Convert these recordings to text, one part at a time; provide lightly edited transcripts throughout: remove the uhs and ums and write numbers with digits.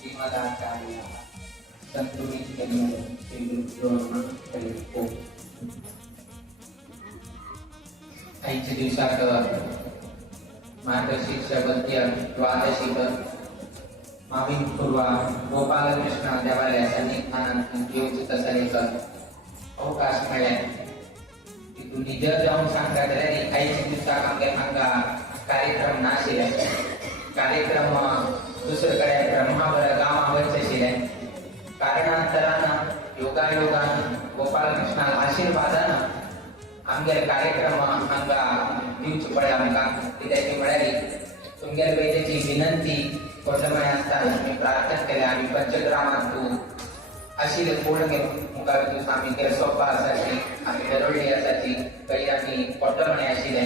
श्रीमदाचार्य आईच्या दिवसात मार्गशीर्ष वद्य द्वादशी माविन पूर्वा गोपालकृष्ण देवालया सन्निधानात योजित असा एक अवकाश मिळाला. तिथून निजर जाऊन सांगता तरी आईच्या दिवसात आमगे हांगा कार्यक्रम नाशिले. कार्यक्रम दुसरीकडे ब्रह्मावर गावावरच आशिले. कारणांतरान योगायोगान गोपालकृष्णाला आशीर्वादान आमगे कार्यक्रम हांगा दिवचे पडले. आमकां कित्याक म्हळ्यार तुमगेर वेळेची विनंती कोटमय आसतना आमी प्रार्थना केल्या. आमी पंचग्रामांत तूं आशिल्ले पूर्ण मुखार दिवस आमी केरसोपा आसाची, आमी दरोडी आसाची, काही आमी कोटमणे आशिल्ले.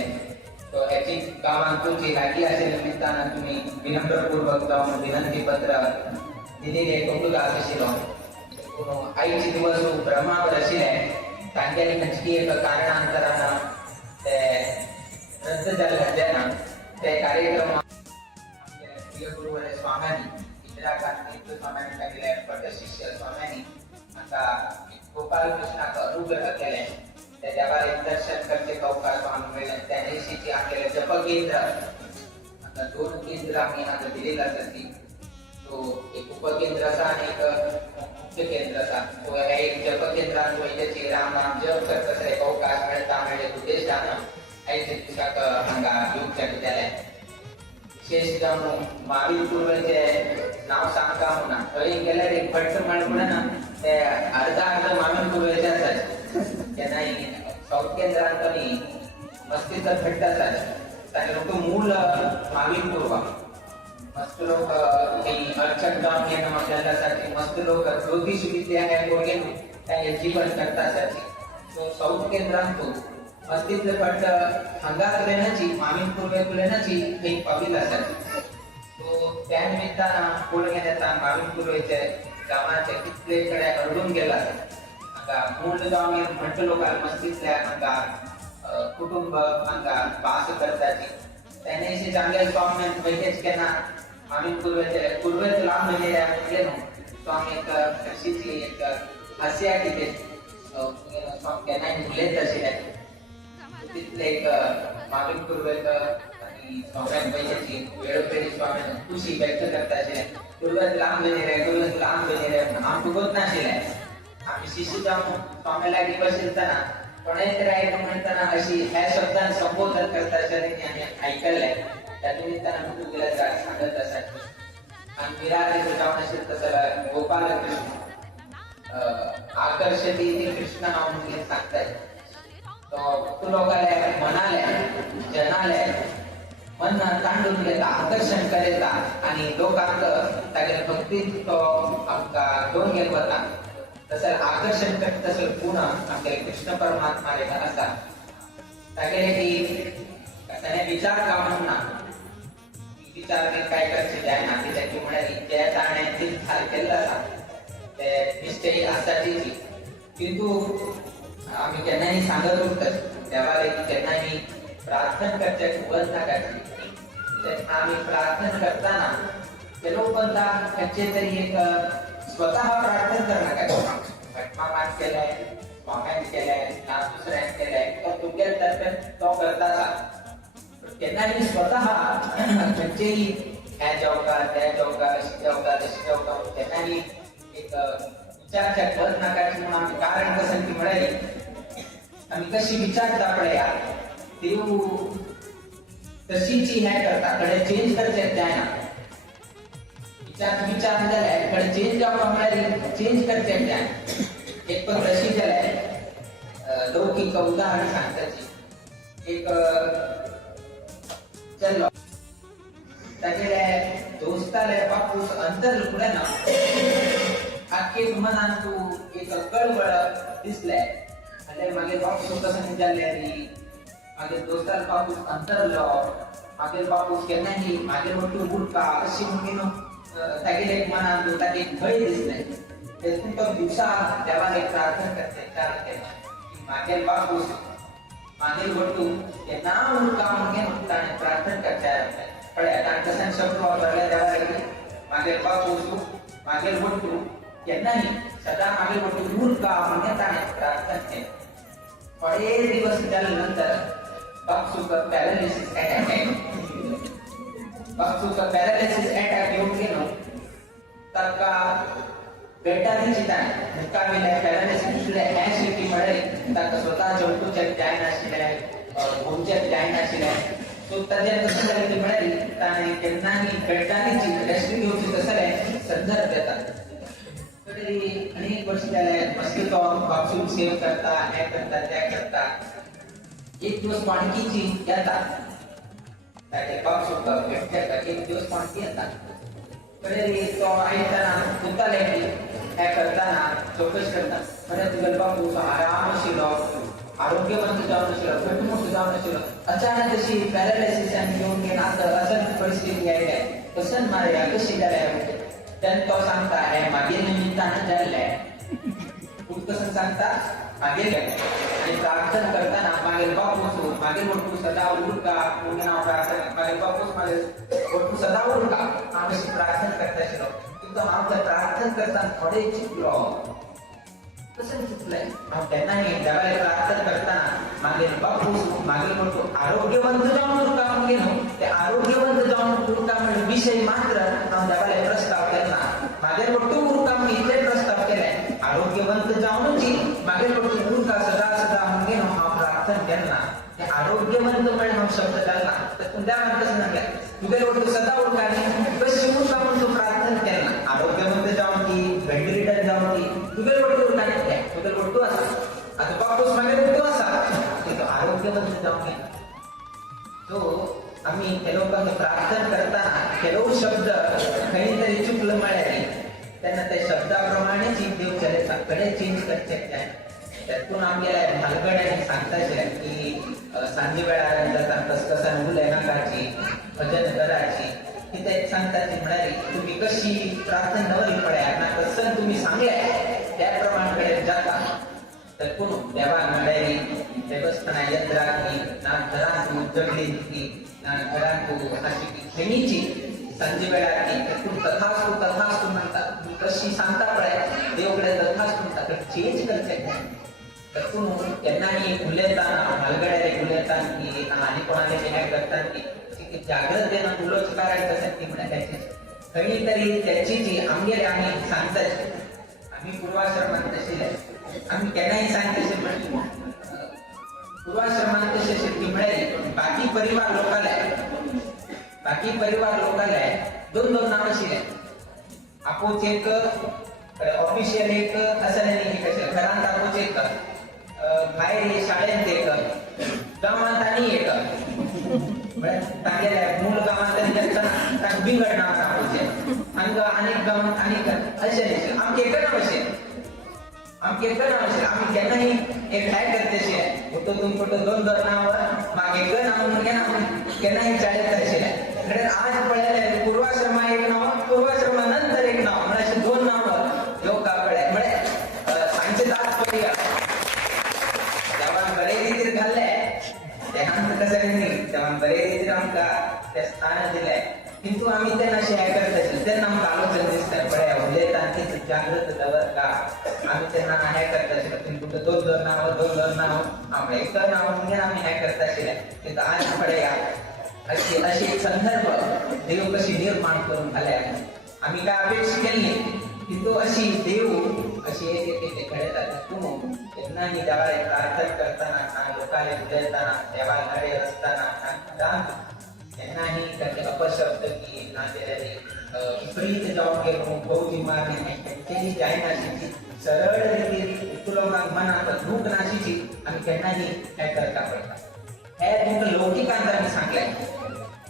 तो हेची गांवांत तुमची लागीं आशिल्ल्या निमित्तान तुमी विनम्रपूर्वक जावन विनंती पत्र दिलेले कबूल आशिल्लो. पूण आयचे दिवस ब्रह्मावर आशिल्ले. तांगेली खंयची एक कारणांतरान ते रद्द जाल्ले जेन्ना ते कार्यक्रम गुरुवर स्वाम्यांनी इंदिराकांत स्वाम्यांनी तागेले पटशिष्य स्वाम्यांनी आमका गोपालकृष्णाक अनुग्रह केले. त्या देवार एक दर्शन करचे अवकाश आमकां मेळ्ळे. त्या दिवशीची आमगेले जप केंद्र आतां 2 केंद्र आमी हांगा दिलेले आसात. तो एक उपकेंद्र आसा आनी एक मुख्य केंद्र आसा. तो हे एक जप केंद्रांत वयल्याची राम नाम जप करता आसतना एक अवकाश मेळटा मेळ्ळे उद्देशान आयच्या दिसाक हांगा येवचें केलें. विशेष जावन महावीर पूर्वेचे नाव सांगता म्हणा थंय गेल्यार एक भट्ट म्हणून ते अर्धा महावीर पूर्वेचे आसात. केन्नाय साऊथ केंद्रांत न्ही मस्तीचो भट्ट आसात. ताचे लोक मूळ महावीर पूर्व मस्त लोक अर्चक जावन घेवन म्हटलेले आसात. मस्त लोक ज्योतिष विद्या हे घेवन तांगे जीवन करता आसात. सो साऊथ केंद्रांत मस्तीतले भट्ट हांगा तुलेनाची महावीर पूर्वे तुलेनाची एक पावील आसात. सो त्या निमित्तान कोण येता महावीर पूर्वेचे गांवाचे कितले कडे हरडून गेला. हांगा मूळ जावन भट्ट लोकांक मस्तीतले हांगा कुटुंब हांगा वास करताची. तेन्ना चांगले स्वामी वैद्यच केन्ना महावीर पूर्वेचे पूर्वेच लांब गेल्या म्हणजे न्हू. स्वामी एक अशीची एक हास्य कितें स्वामी केन्नाय उलयत आशिल्ले. तितले एक महावीर पूर्वेक आनी स्वाम्यांक वैद्यची वेळोवेळी स्वाम्यान खुशी व्यक्त करता आशिल्ले. पूर्वेक लांब गेले रे, पूर्वेक लांब गेले रे हांव तुगोत नाशिल्ले. आमी शिष्य जावन स्वाम्या लागीं बशितना कोणेय तरी आयलो म्हणटना अशी ह्या शब्दान संबोधन करता आशिल्ले आमी आयकल्ले. त्या निमित्तान आमी तुगेले सांगत आसात. आनी विराट जावन आशिल्ले तसो गोपालकृष्ण आकर्षती ती कृष्ण हांव म्हणून सांगताय. तो लोकांले मनाले जनाले मन तांडून घेता, आकर्षण करता आणि लोकांक तागे भक्तीत तो आमकां घेवन घेवन वता. तसं आकर्षण करता तसं पूर्ण आमगे कृष्ण परमात्मा लेखा आसा. तागेले की ताणे विचार कामून ना विचार काय करचे जायना. कित्याक म्हळ्यार जे ताणें चिंतन केल्लो आसा ते निश्चय आसाची. किंतु आमी केन्नाय सांगत उरतात देवाक केन्नाय प्रार्थना करचें बंद नाकाची. तेन्ना आमी प्रार्थना करतना ते लोक म्हणटा खंयचे तरी एक स्वता प्रार्थना करनाका. भटमामान केले, स्वाम्यान केले, ना दुसऱ्यान केले, तो तुमगे तर्फेन तो करता आसा. केन्नाय स्वता खंयचेय हें जावकार तें जावकार अशें जावकार तशें जावकार केन्नाय एक विचारचें बंद नाकाची. म्हणून आमी कारण कसं ती म्हळ्यार आमी कशी विचारता पळया देव तशीची हें करता कडे चेंज करचें जायना. विचार जाल्यार कडे चेंज जावपाक म्हळ्यार चेंज करचें जायना. एक पण तशी जाल्यार लौकीक उदाहरण सांगताची. एक चलो तागेले दोस्ताले बापूस अंतर फुडें ना आख्खे मनान तूं एक कळवळ दिसले जाल्यार मागीर बापूस कसं जाल्ले न्ही. मागीर दोस्तार बापूस अंतरलो. मागीर बापूस केन्नाय मागीर तूं उरता अशी म्हणून तागेले मनान ताका एक भंय दिसले. देखून तो दिवसा देवाक एक प्रार्थना करता मागीर बापूस मागीर वटू केन्ना उरता म्हणून ताणें प्रार्थना करता. पळय ताणें कशें शब्द वापरले देवाक मागेल बापूसू मागेल वट्टू यांनाही सदा मागेल वट्टू दूर का म्हणण्याने प्रार्थना केली. थोडे दिवस झाल्यानंतर बापूचा पॅरालिसिस अटॅक येऊन गेलो. ताका बेटाची चितान मुकाविल्या पॅरालिसिसले ह्या शेती मिळेल ताका स्वतः जंतूच्या जाय नाशिले भूमच्या जाय नाशिले तो ताज्या कसं जायची मिळेल आणि केन्नाही बेटाची रेस्क्यू घेऊची तसले संदर्भ देतात. तरी अनेक वर्ष झाले मस्ती तो बापसून सेव करता हे करता त्या करता एक दिवस पाणकीची येतात त्याचे बापसून एक दिवस पाणकी येतात. तरी तो आयताना उताले हे करताना चौकशी करता म्हणजे तुझ्या बापू आराम आशिलो आरोग्यवंत जावन आशिलो घटमूट जावन आशिलो अचानक अशी पॅरालिसिस घेऊन गेला असं परिस्थिती आयल्या कसं मारया कशी जाल्या त्यानं तो सांगता हे मागील निमित्तानं जाल्ले कसं सांगता मागेल आणि प्रार्थना करताना मागेल बापू मागेल वट्टू सदा उरका म्हणून नाव प्रार्थना मागेल बापू मागेल वट्टू सदा उरका आम्ही प्रार्थना करता शिरो एकदम आमच्या प्रार्थना करताना थोडे चुकलो कसं चुकलंय त्यांनाही देवाला प्रार्थना करताना मागेल बापू मागेल वट्टू आरोग्यवंत जाऊन उरका म्हणून ते आरोग्यवंत जाऊन उरका म्हणजे विषय मात्र आम्ही देवाला प्रस्ताव केला मागेल वट्टू उरका म्हणून इथे प्रस्ताव केलाय आरोग्यवंत जाऊनची मागेल वट्टू उरका सदा सदा म्हणून हा प्रार्थना केला. ते आरोग्यवंत म्हणजे हा शब्द झाला तर तुझ्या कसं सांगलाय तुझे वट्टू सदा उरका कशी उरका म्हणून तो प्रार्थना केला आरोग्यवंत जाऊन की व्हेंटिलेटर जाऊन की तुझे वट्टू उरका नाही तुझे वट्टू असा आता बापूस मागेल वट्टू असा आरोग्यवंत जाऊन की तो आम्ही त्या लोकांना प्रार्थना करताना केलो शब्द काहीतरी चुकलं मिळाले त्यांना त्या शब्दाप्रमाणे देव कडे चेंज करते त्यातून आमगेल्या भालगड्याने सांगता की सांजे वेळा जाता कसं मुलं नाकाची भजन करायची की ते सांगताची म्हणाली तुम्ही कशी प्रार्थना नवरी पड्या ना कसं तुम्ही सांगल्या त्याप्रमाणे जाता त्यातून देवा मिळाली देवस्थाना यंत्राची ना घरातू जगलीची ना घरातू अशी खेळीची संजय वेळा तथास्तु म्हणतात तुम्ही कशी सांगता पडाय देवकडे तथास्तु म्हणतात चेंज करते त्यातून त्यांनाही उल्लेताना भालगड्याने उल्लेताना की आणि कोणाने न्याय करतात की जागृतेनं मुलं करायचं असेल ती म्हणा त्याची काहीतरी त्याची जी आमगेले आम्ही सांगतात आम्ही पूर्वाश्रमात तशी आम्ही त्यांनाही सांगते पूर्वाश्रमात तशी शेती मिळेल बाकी परिवार लोकाला दोन नाव शिले आपोच एक ऑफिशियल एक असं नाही कशा घरात आपोच एक बाहेर शाळेत एक गावात आणि एक मूळ गावात बिंगड नाव आपोचे अनेक गावात अनेक असे आमचे एक नाव असेल आमचे एक नाव असेल आम्ही त्यांनाही एक काय करते फोटो दोन नावावर मागे एक नाव म्हणून त्यांनाही शाळेत असेल आज पळायला पूर्वाश्रमा एक नाव पूर्वाश्रमानंतर एक नाव म्हणजे दोन नाव योग पळाय म्हणजे सांगचे तात्पर्य तेव्हा बरे रीतीने घालले त्यानंतर कसं नाही तेव्हा बरे रीतीने आमका त्या स्थान दिलंय किंतु आम्ही त्यांना शेअर करत असेल त्यांना आमका आलोचन दिसतात पळ्या उल्लेख जागृत दवर का आम्ही त्यांना हे करत असेल तुम्ही कुठं दोन नाव आम्ही एक नाव म्हणून आम्ही हे करत असेल तिथं आज पळ्या अशी एक संदर्भ देव कशी निर्माण करून आले आम्ही काय अपेक्षा केली की तो अशी देव अशी एक घडत त्यांनाही देवाला प्रार्थना करताना लोकांना उदयताना देवाकडे असताना त्यांनाही त्याचे अपशब्द की विपरीत जाऊन गेलो बहुजी मारणे त्यांची जायनाशीची सरळ रीती तुला मनात धूक नाशीची आणि त्यांनाही काय करता पडतात हे तुमचं लौकिकांत मी सांगलंय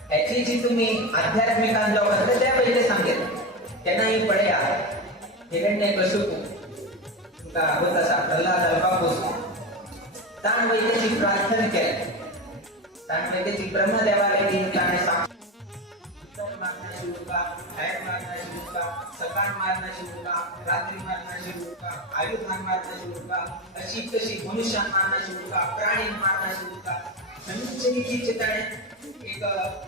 ह्याची जी तुम्ही आध्यात्मिक अंजाव करता त्या पहिले सांगेल त्यांनाही पडया हिरण्य कशुपू तुका होत असा प्रल्हाद अल्पापूस ताण वैद्याची प्रार्थना केली ताण वैद्याची ब्रह्मदेवाला गेली त्याने मारण्याची उका हॅट मारण्याची उका सकाळ मारण्याची उका रात्री मारण्याची उका आयुधान मारण्याची उका अशी कशी मनुष्य मारण्याची उका प्राणी मारण्याची उका संचरीची चिताने एक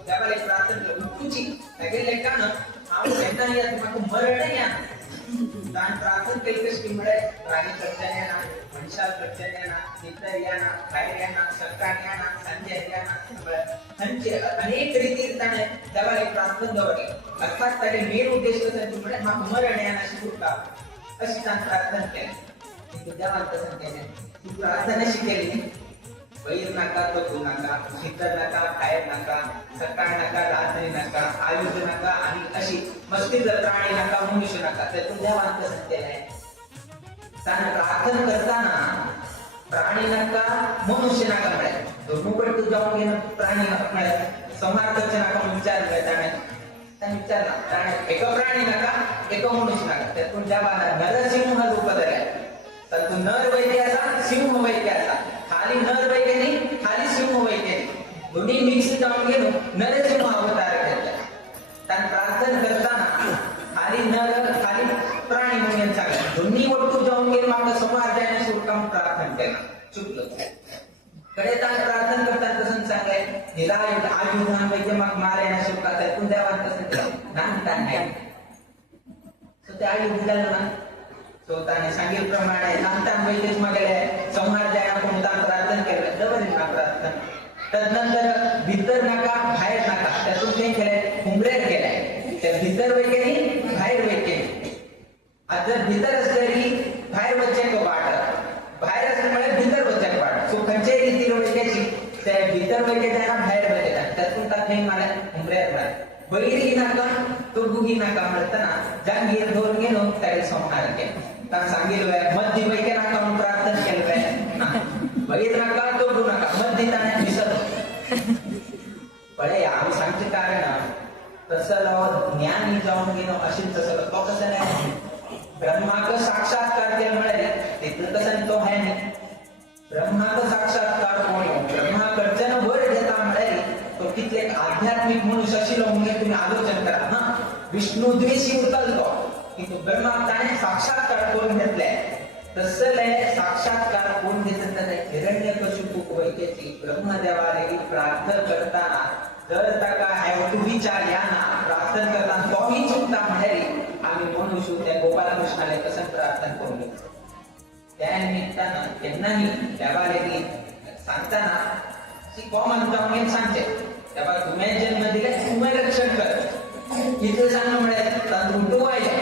देवाला एक प्रार्थना उठूची गेले का ना हांव केन्ना या म्हाका मरण या ताण प्रार्थना केली कशी मिळे राणी कडच्यान येना मनशाल कडच्यान येना भितर येना भायर येना सकाळ येना संजे येना थंचे अनेक रीतीन ताणे देवाला एक प्रार्थना दवरली अर्थात ताणे मेन उद्देश कसं म्हणजे म्हाका मरण येना अशी सुटका अशी ताण प्रार्थना केली देवान तसं केलें ती प्रार्थना शिकेली वैर नका तो नका भितर नका बाहेर नका सकाळ नका रात्री नका आयुष्य नका आणि अशी मस्ती प्राणी नका मनुष्य नका त्यातून देवान कसं केलंय ताण प्रार्थना करताना प्राणी नका मनुष्य नका मिळेल दोन्हीकडे तू जाऊन गेलं प्राणी मिळेल संहार करचे नका विचार करताना त्यांनी विचारला एका प्राणी नका एका मनुष्य नका त्यातून देवाला नरसिंह रूप धरलाय तर तू नर वैद्याचा सिंह वैद्याचा खाली नर वैद्याने खाली सिंह वैद्याने दोन्ही मिक्स जाऊन गेलो नरसिंह अवतार घेतला त्यात प्रार्थना करताना खाली नर खाली प्राणी म्हणून सांगितलं दोन्ही वस्तू जाऊन गेले मागं समाज द्यायला सुरू काम प्रार्थना केला चुकलं कडे ताण प्रार्थना करताना कसं सांगाय हिला आयुधान वैद्य मग मारायला सुरू त्यातून देवान कसं केलं नानता नाही तर त्या आयुधाला ना स्वतःने सांगितल्याप्रमाणे नामतान वैद्यच मागेले संहार द्यायला कोणता प्रार्थना केलं डबल प्रार्थना तदनंतर भीतर नका बाहेर नका त्यातून ते केलंय हुंबऱ्यात गेलाय त्या भीतर वैकेनी बाहेर वैकेनी आज जर भीतर असलेली बाहेर वच्चे तो वाट बाहेर असल्यामुळे भीतर वच्चे वाट सो खंचे रीती वैक्याची त्या भीतर वैके त्यांना बाहेर वैके त्यातून का नाही मला हुंबऱ्यात राह बैरी नका तो गुगी नका म्हणताना जांगीर धोर गेलो त्याला संहार केला कारण सांगितलं मध्य वैके नका म्हणून प्रार्थना केलं बैर नका तो गु नका मध्य त्याने दिसत बळे आम्ही सांगते कारण तसं लावत ज्ञानी जाऊन गेलो अशी तसं तो कसं नाही ब्रह्माक साक्षात्कार केला मिळाले तिथं कसं तो आहे नाही ब्रह्माक साक्षात्कार कोण ब्रह्माकडच्यानं वर घेता मिळाले तो किती आध्यात्मिक मनुष्य अशी म्हणजे तुम्ही आलोचन करा ना विष्णू द्वेषी उचलतो की तो ब्रह्मा त्याने साक्षात्कार करून घेतलाय तसं साक्षात्कार कोण घेतलं तर हिरण्यकशिपू वैद्याची ब्रह्मदेवाला प्रार्थना करताना जर का तू विचार या ना प्रार्थना करताना तोही चुकता म्हणाली आम्ही मनुष्य त्या गोपालकृष्णाला कसं प्रार्थना करून घेतो त्या निमित्तानं त्यांनाही देवाला सांगताना कॉमन जाऊन सांगते तेव्हा तुम्ही जन्म दिले तुम्ही रक्षण कर इथे सांगणं मिळेल उठवायला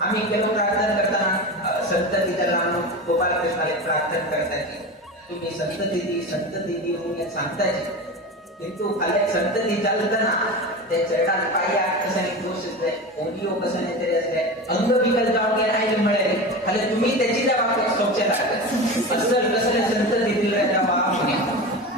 आम्ही केलो प्रार्थना करताना संतती त्याला गोपालकृष्णाला प्रार्थना करताय तुम्ही संतती म्हणून सांगताय किंतु खाली संतती चालताना त्या चरणात पाया कशाने दोष असले ओडिओ कशाने तरी असले अंग विकल जाऊन गेला आहे मिळेल खाली तुम्ही त्याची त्या बाबतीत स्वच्छता असं कसं संतती दिलं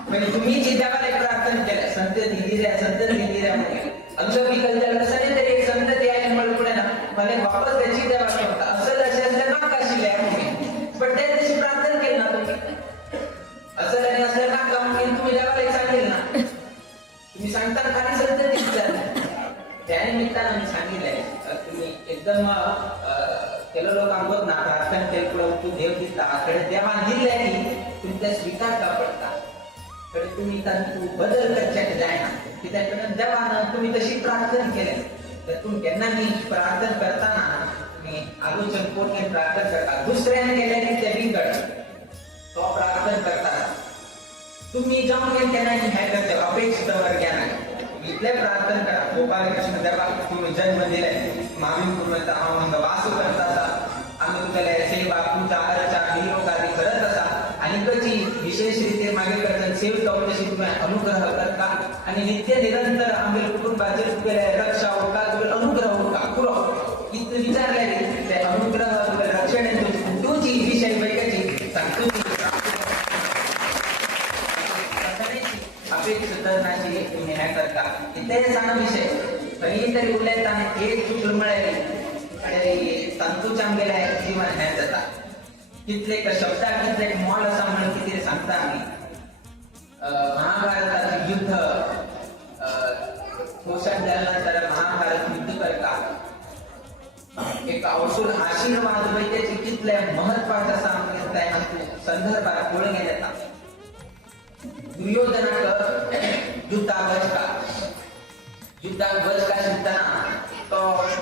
म्हणजे तुम्ही जी देवाला प्रार्थना केल्या संत दिदिऱ्या म्हणजे अंग विकल त्याला कसं नाही तरी एक संतती आहे मला पुढे ना मला वापस त्याची देवा होता असं असेल तर ना काशी पण त्या दिवशी प्रार्थना केली ना तुम्ही असं नाही असं ना का म्हणून तुम्ही देवाला सांगेल ना तुम्ही सांगता खाली संतती त्या निमित्तानं मी सांगितलंय तुम्ही एकदम केलं लोक आंबत ना प्रार्थना केलं पुढे तू देव दिसता कडे देवा दिलंय तुम्ही त्या स्वीकार का पडता कडे तुम्ही तू बदल करण्यात जाय ना की त्याकडे देवानं तुम्ही तशी प्रार्थना केली त्यातून त्यांना मी प्रार्थना करताना तुम्ही आलोचन कोण प्रार्थना करता दुसऱ्याने केल्याने ते बिघड तो प्रार्थना करता तुम्ही जाऊन त्यांना काय करते अपेक्षित वर घ्या नाही इथले प्रार्थना करा गोपालकृष्ण देवा तुम्ही जन्म दिलाय मागील पूर्ण आम्हाला वास करता आम्ही तुमच्याला सेवा तुमच्या आहाराच्या निरोगादी करत असा आणि कशी विशेष रीते मागे करतात सेव तशी तुम्ही अनुग्रह करता आणि नित्य निरंतर आम्ही कुटुंबाचे रक्षा होता तुला अनुग्रह होता पुरव इथं विचारले ते अनुग्रह रक्षण तुझी विषय बैठकी सांगतो अपेक्षित धरणाची तुम्ही ह्या करता इथे सांगा विषय कधीतरी उल्लेखाने एक सूत्र मिळाली आणि तंतूच्या गेल्या जीवन ह्या जातात कितले शब्द कितले मॉल असा म्हणून किती सांगता आम्ही महाभारताचे युद्ध पोषण झाल्यानंतर महाभारत युद्ध करता एक औषध आशीर्वाद वैद्याची कितले महत्वाचा संदर्भात पुढे गेले दुर्योधनाक juta berska juta to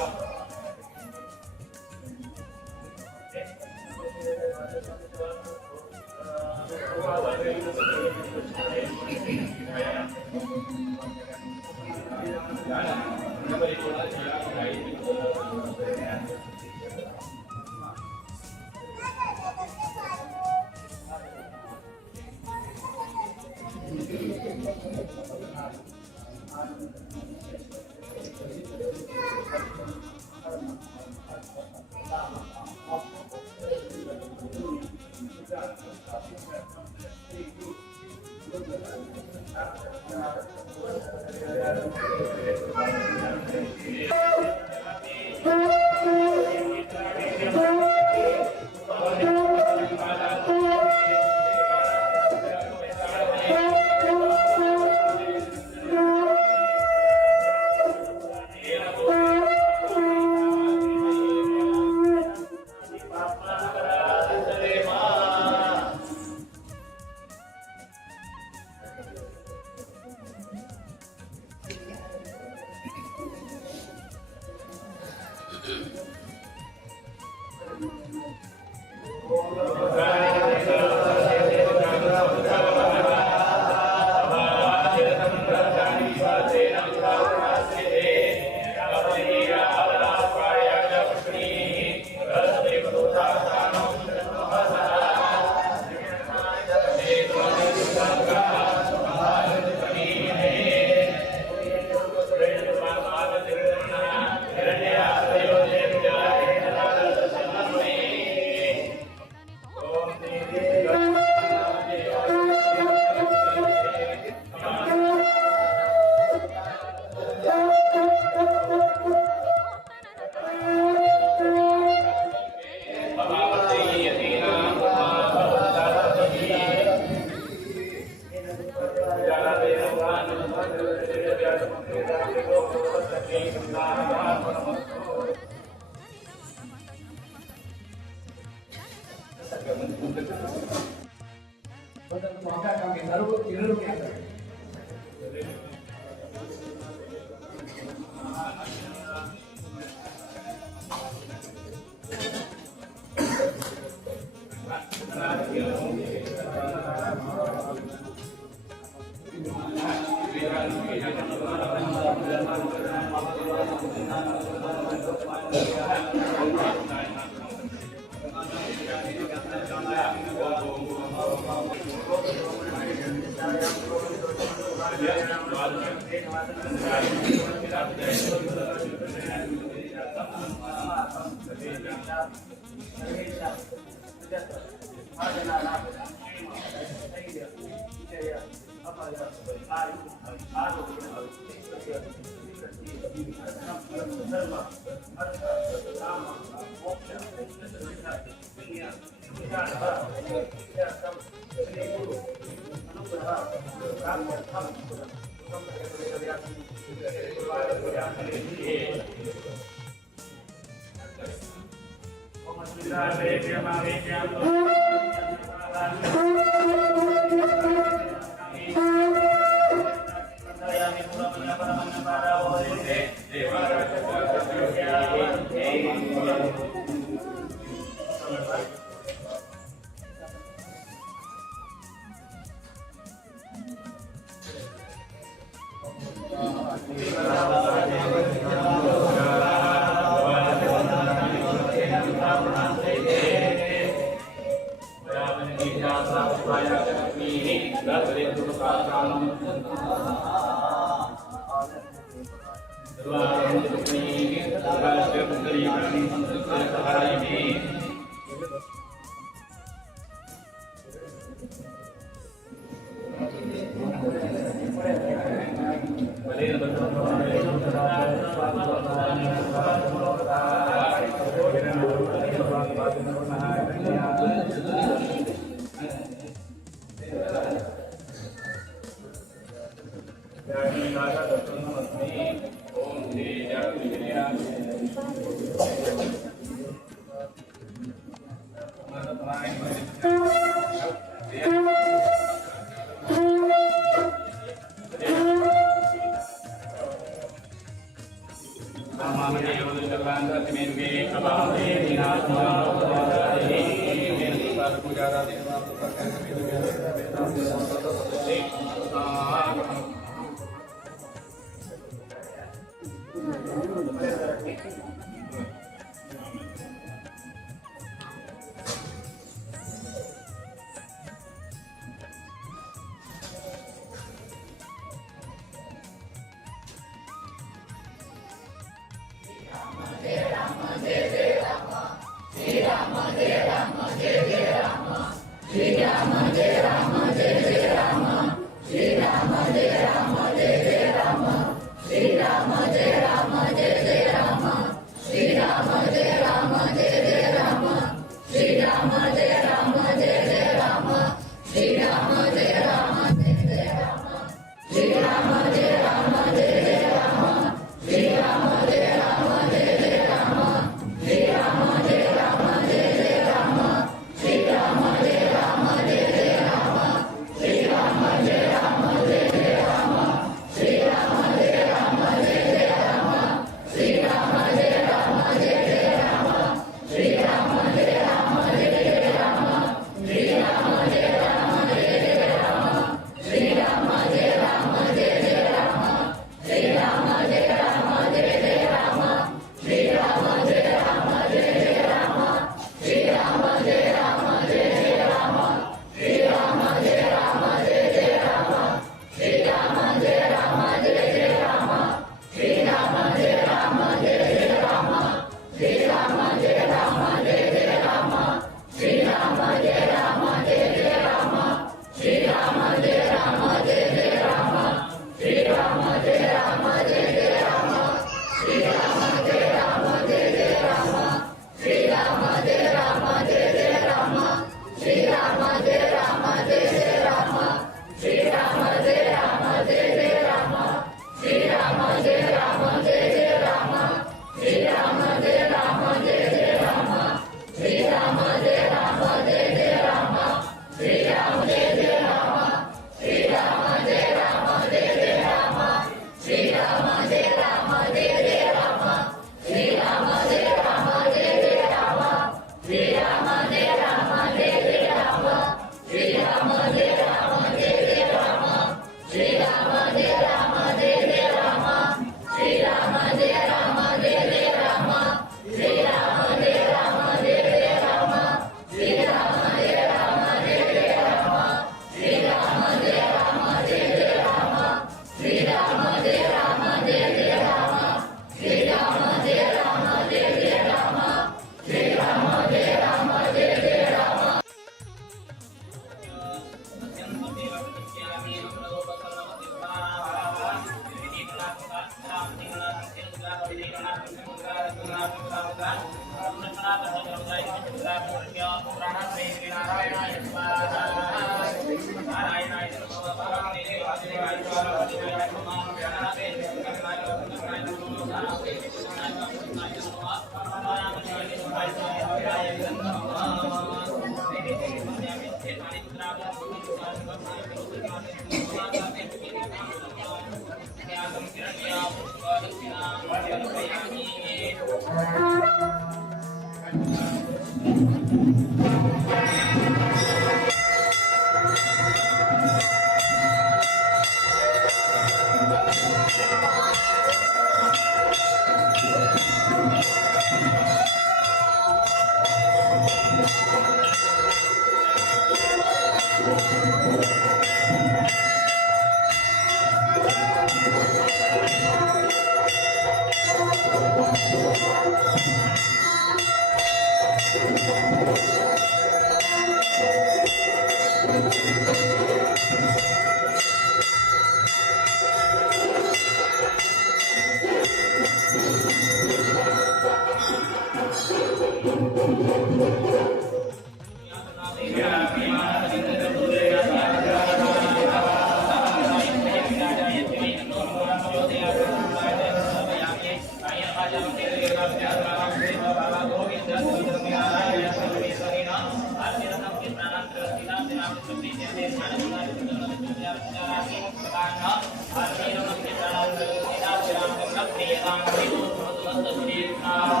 Sunita